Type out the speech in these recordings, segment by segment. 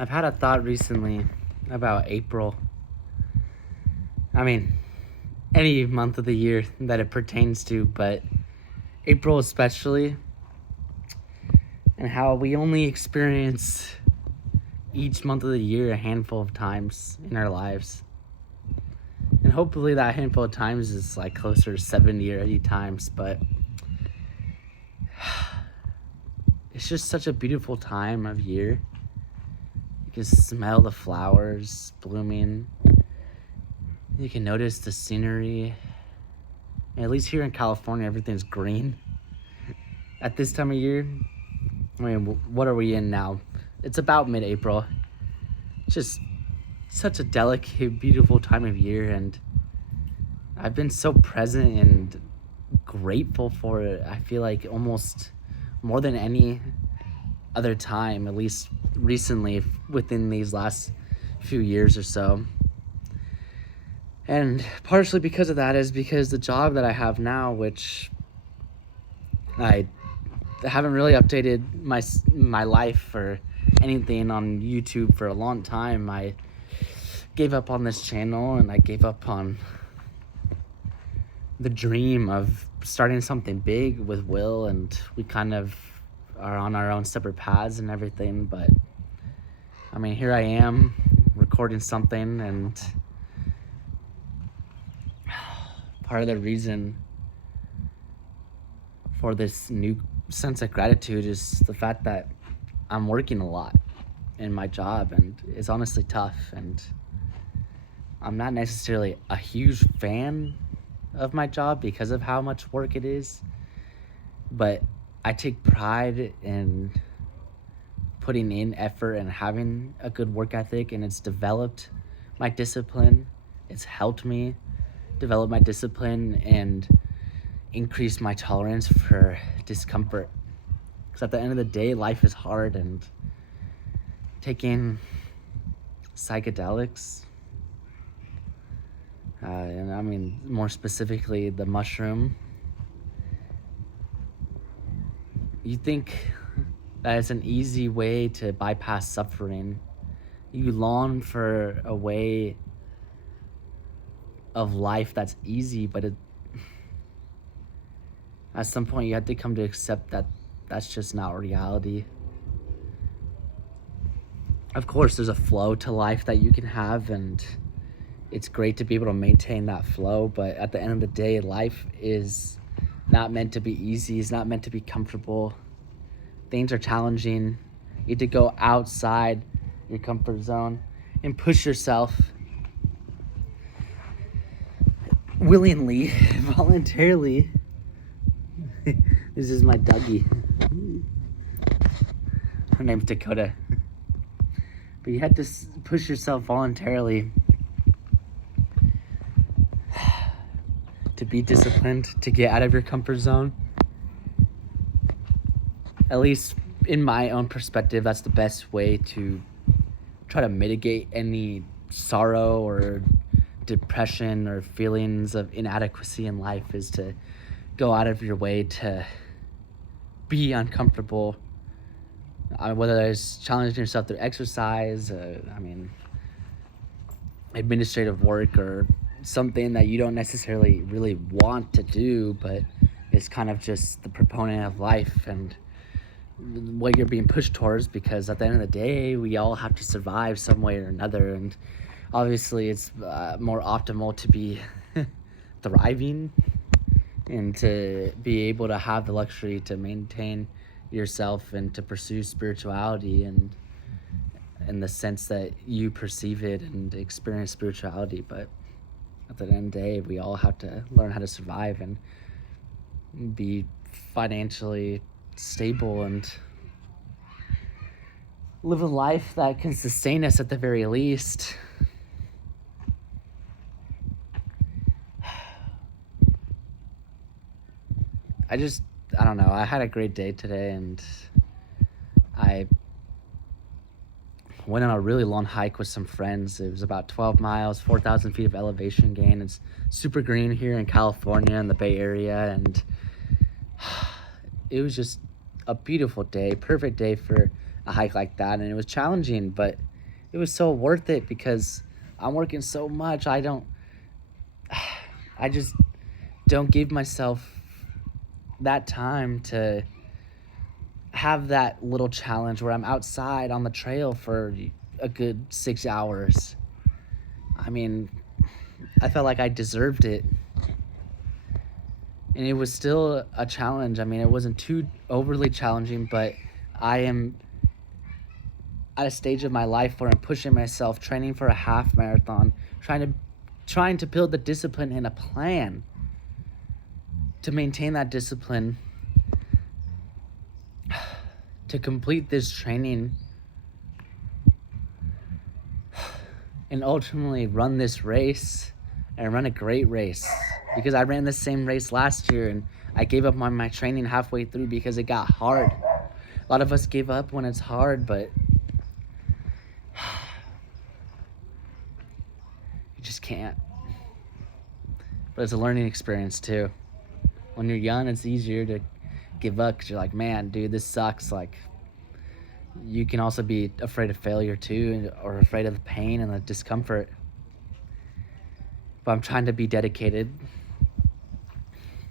I've had a thought recently about April. I mean, any month of the year that it pertains to, but April especially, and how we only experience each month of the year a handful of times in our lives. And hopefully that handful of times is like closer to 70 or 80 times, but it's just such a beautiful time of year. You can smell the flowers blooming. You can notice the scenery. And at least here in California, everything's green. At this time of year, I mean, what are we in now? It's about mid-April. It's just such a delicate, beautiful time of year, and I've been so present and grateful for it. I feel like almost more than any other time, at least recently, within these last few years or so. And partially because of that is because the job that I have now, which I haven't really updated my life or anything on YouTube for a long time. I gave up on this channel, and I gave up on the dream of starting something big with Will, and we kind of are on our own separate paths and everything. But I mean, here I am recording something, and part of the reason for this new sense of gratitude is the fact that I'm working a lot in my job, and it's honestly tough, and I'm not necessarily a huge fan of my job because of how much work it is, but I take pride in putting in effort and having a good work ethic, and it's developed my discipline. It's helped me develop my discipline and increase my tolerance for discomfort. Because at the end of the day, life is hard, and taking psychedelics, and I mean more specifically the mushroom, you think that it's an easy way to bypass suffering. You long for a way of life that's easy, but at some point you have to come to accept that that's just not reality. Of course, there's a flow to life that you can have, and it's great to be able to maintain that flow, but at the end of the day, life is not meant to be easy. It's not meant to be comfortable. Things are challenging. You have to go outside your comfort zone and push yourself willingly, voluntarily. This is my Dougie. Her name's Dakota. But you have to push yourself voluntarily to be disciplined, to get out of your comfort zone. At least in my own perspective, that's the best way to try to mitigate any sorrow or depression or feelings of inadequacy in life, is to go out of your way to be uncomfortable. Whether it's challenging yourself through exercise, administrative work, or something that you don't necessarily really want to do, but it's kind of just the proponent of life and what you're being pushed towards, because at the end of the day, we all have to survive some way or another, and obviously it's more optimal to be thriving and to be able to have the luxury to maintain yourself and to pursue spirituality, and in the sense that you perceive it and experience spirituality. But at the end of the day, we all have to learn how to survive and be financially stable and live a life that can sustain us at the very least. I don't know. I had a great day today, and I went on a really long hike with some friends. It was about 12 miles, 4,000 feet of elevation gain. It's super green here in California in the Bay Area, and it was just a beautiful day, perfect day for a hike like that. And it was challenging, but it was so worth it because I'm working so much. I just don't give myself that time to have that little challenge where I'm outside on the trail for a good 6 hours. I mean, I felt like I deserved it. And it was still a challenge. I mean, it wasn't too overly challenging, but I am at a stage of my life where I'm pushing myself, training for a half marathon, trying to build the discipline and a plan to maintain that discipline, to complete this training, and ultimately run this race and run a great race. Because I ran the same race last year and I gave up on my training halfway through because it got hard. A lot of us give up when it's hard, but you just can't. But it's a learning experience too. When you're young, it's easier to give up because you're like, man, dude, this sucks. Like, you can also be afraid of failure too, or afraid of the pain and the discomfort. But I'm trying to be dedicated,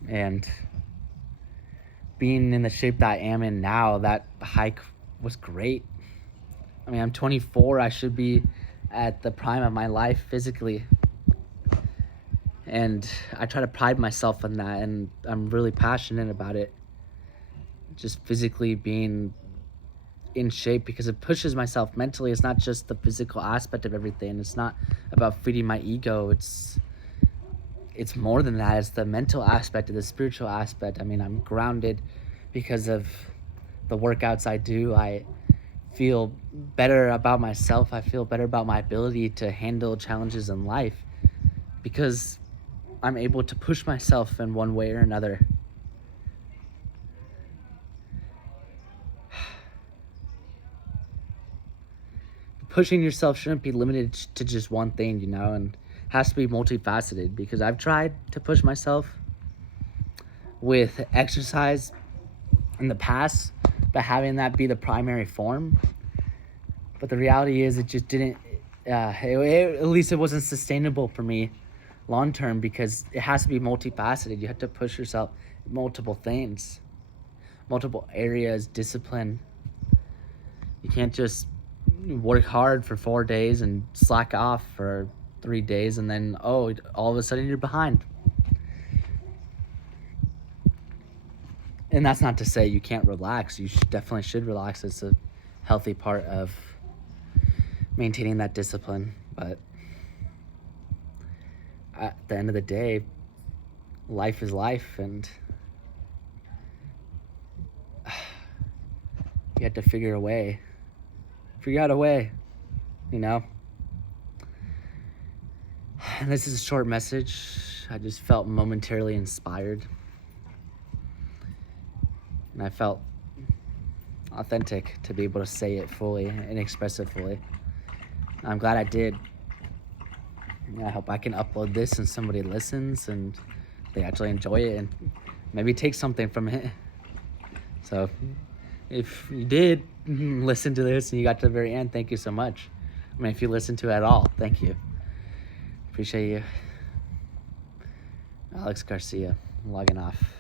and being in the shape that I am in now, that hike was great. I mean, I'm 24. I should be at the prime of my life physically. And I try to pride myself in that, and I'm really passionate about it. Just physically being in shape, because it pushes myself mentally. It's not just the physical aspect of everything. It's not about feeding my ego. It's more than that. It's the mental aspect, of the spiritual aspect. I mean, I'm grounded because of the workouts I do. I feel better about myself. I feel better about my ability to handle challenges in life because I'm able to push myself in one way or another. Pushing yourself shouldn't be limited to just one thing, and has to be multifaceted, because I've tried to push myself with exercise in the past, but having that be the primary form. But the reality is it just didn't, at least it wasn't sustainable for me long term, because it has to be multifaceted. You have to push yourself multiple things, multiple areas, discipline. You can't just work hard for 4 days and slack off for 3 days and then all of a sudden you're behind. And that's not to say you can't relax. You definitely should relax. It's a healthy part of maintaining that discipline. But at the end of the day, life is life, and you have to figure out a way, And this is a short message. I just felt momentarily inspired. And I felt authentic to be able to say it fully and express it fully. I'm glad I did. I hope I can upload this and somebody listens and they actually enjoy it and maybe take something from it. So if you did listen to this and you got to the very end, thank you so much. I mean, if you listened to it at all, thank you. Appreciate you. Alex Garcia, logging off.